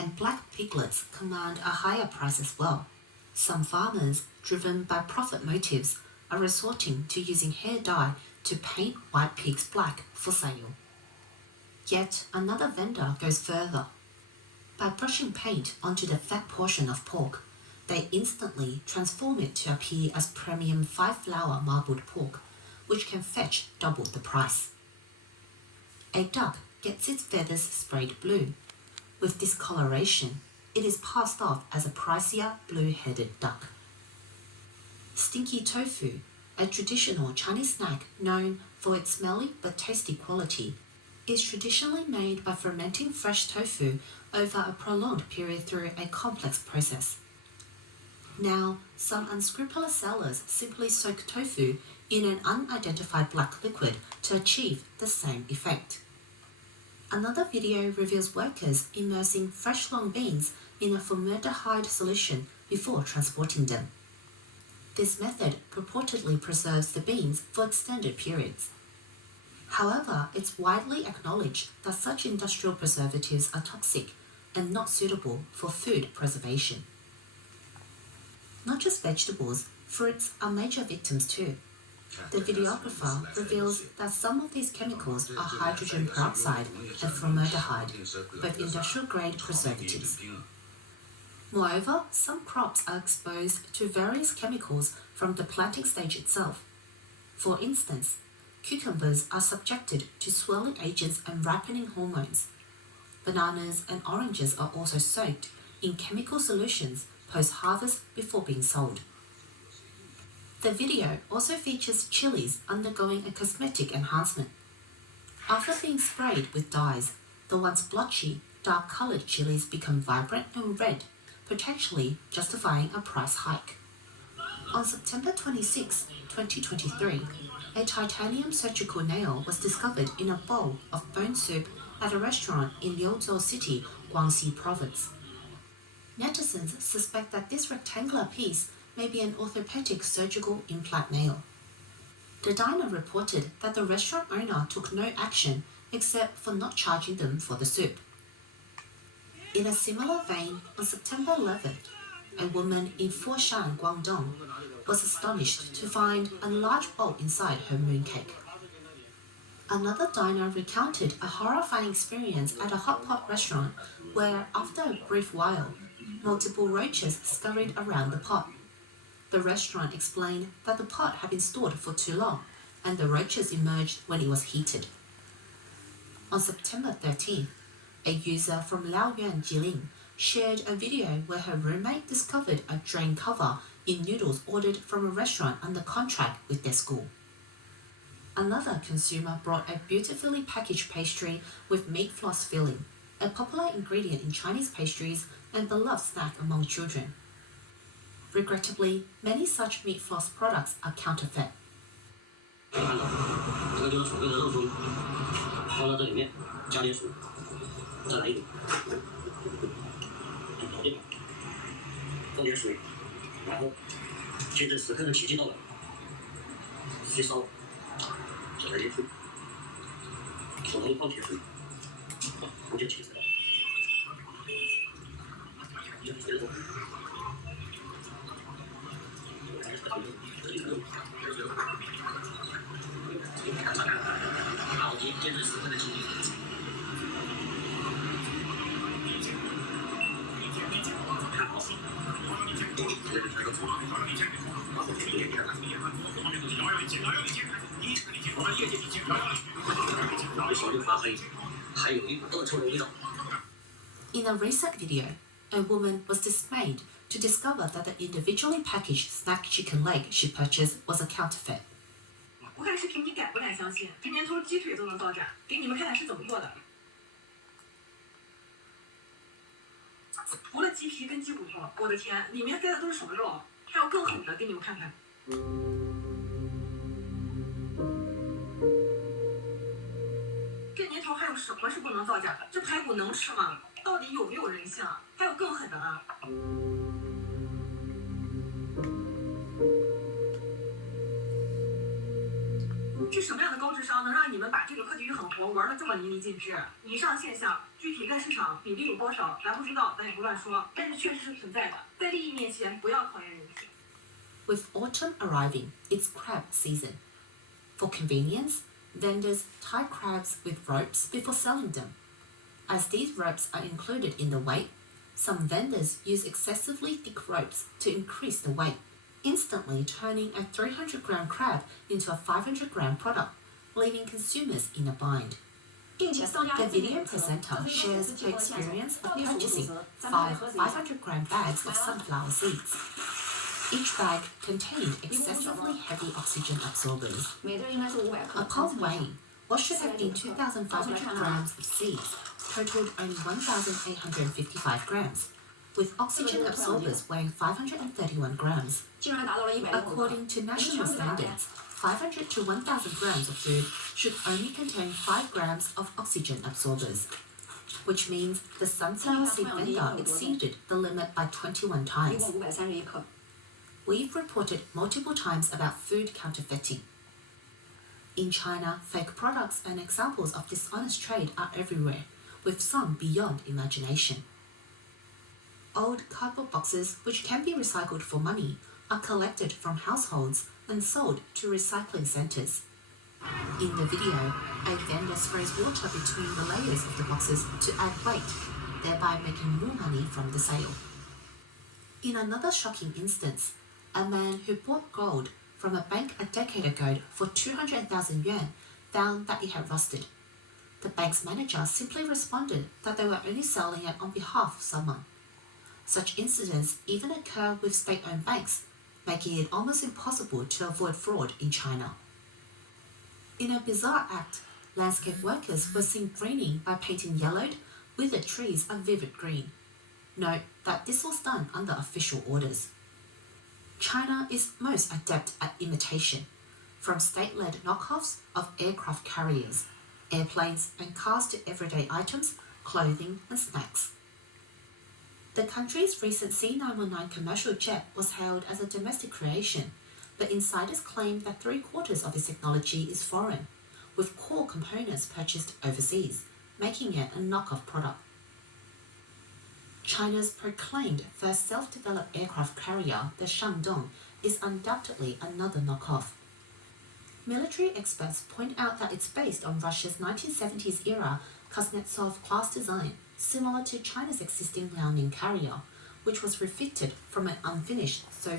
and black piglets command a higher price as well. Some farmers, driven by profit motives, are resorting to using hair dye to paint white pigs black for sale. Yet another vendor goes further. By brushing paint onto the fat portion of pork, they instantly transform it to appear as premium 5-flour marbled pork, which can fetch double the price. A duck gets its feathers sprayed blue. With discoloration, it is passed off as a pricier blue-headed duck. Stinky tofu, a traditional Chinese snack known for its smelly but tasty quality, is traditionally made by fermenting fresh tofu over a prolonged period through a complex process. Now, some unscrupulous sellers simply soak tofu in an unidentified black liquid to achieve the same effect. Another video reveals workers immersing fresh long beans in a formaldehyde solution before transporting them. This method purportedly preserves the beans for extended periods. However, it's widely acknowledged that such industrial preservatives are toxic and not suitable for food preservation. Not just vegetables, fruits are major victims too. The videographer reveals that some of these chemicals are hydrogen peroxide and formaldehyde, both industrial-grade preservatives. Moreover, some crops are exposed to various chemicals from the planting stage itself. For instance, cucumbers are subjected to swelling agents and ripening hormones. Bananas and oranges are also soaked in chemical solutions post-harvest before being sold. The video also features chilies undergoing a cosmetic enhancement. After being sprayed with dyes, the once blotchy, dark-colored chilies become vibrant and red, potentially justifying a price hike. On September 26, 2023, a titanium surgical nail was discovered in a bowl of bone soup at a restaurant in Liuzhou City, Guangxi Province. Netizens suspect that this rectangular piece may be an orthopedic surgical implant nail. The diner reported that the restaurant owner took no action except for not charging them for the soup. In a similar vein, on September 11th, a woman in Foshan, Guangdong, was astonished to find a large bowl inside her mooncake. Another diner recounted a horrifying experience at a hot pot restaurant where, after a brief while, multiple roaches scurried around the pot. The restaurant explained that the pot had been stored for too long, and the roaches emerged when it was heated. On September 13th, a user from Laoyuan, Jilin, shared a video where her roommate discovered a drain cover in noodles ordered from a restaurant under contract with their school. Another consumer brought a beautifully packaged pastry with meat floss filling, a popular ingredient in Chinese pastries and beloved snack among children. Regrettably, many such meat floss products are counterfeit. 这个就是煮的肉松，放到这里面，加点水，再来一点，倒进来，放点水，然后接着时刻的奇迹到了，去烧，再来一壶，手头放铁水，我就起来了，就这种。 好，接着时刻的奇迹。看好，这个全都出来，把后面点开了。手就发黑，还有一股恶臭的味道。In a recent video, a woman was dismayed to discover that the individually packaged snack chicken leg she purchased was a counterfeit. 我看视频你敢不敢相信？这年头鸡腿都能造假，给你们看看是怎么做的。除了鸡皮跟鸡骨头，我的天，里面塞的都是什么肉？还有更狠的，给你们看看。这年头还有什么是不能造假的？这排骨能吃吗？到底有没有人性？还有更狠的啊！ 《是什么样的高智商能让你们把这个科技与狠活玩得这么淋漓尽致？以上现象具体在市场比例有多少，咱不知道，咱也不乱说，但是确实是存在的。在利益面前，不要考验人性。With autumn arriving, it's crab season. For convenience, vendors tie crabs with ropes before selling them. As these ropes are included in the weight, some vendors use excessively thick ropes to increase the weight, instantly turning a 300-gram crab into a 500-gram product, leaving consumers in a bind. The video presenter shares her experience of purchasing 500-gram bags of sunflower seeds. Each bag contained excessively heavy oxygen absorbers. Upon weighing, what should have been 2,500 grams of seeds totaled only 1,855 grams, with oxygen absorbers weighing 531 grams. According to national standards, 500 to 1,000 grams of food should only contain 5 grams of oxygen absorbers, which means the sunflower seed vendor exceeded the limit by 21 times. We've reported multiple times about food counterfeiting. In China, fake products and examples of dishonest trade are everywhere, with some beyond imagination. Old cardboard boxes, which can be recycled for money, are collected from households and sold to recycling centres. In the video, a vendor sprays water between the layers of the boxes to add weight, thereby making more money from the sale. In another shocking instance, a man who bought gold from a bank a decade ago for 200,000 yuan found that it had rusted. The bank's manager simply responded that they were only selling it on behalf of someone. Such incidents even occur with state-owned banks, making it almost impossible to avoid fraud in China. In a bizarre act, landscape workers were seen greening by painting yellowed, withered trees a vivid green. Note that this was done under official orders. China is most adept at imitation, from state-led knockoffs of aircraft carriers, airplanes and cars to everyday items, clothing and snacks. The country's recent C919 commercial jet was hailed as a domestic creation, but insiders claim that 3/4 of its technology is foreign, with core components purchased overseas, making it a knockoff product. China's proclaimed first self-developed aircraft carrier, the Shandong, is undoubtedly another knockoff. Military experts point out that it's based on Russia's 1970s era Kuznetsov class design, similar to China's existing Liaoning carrier, which was refitted from an unfinished Soviet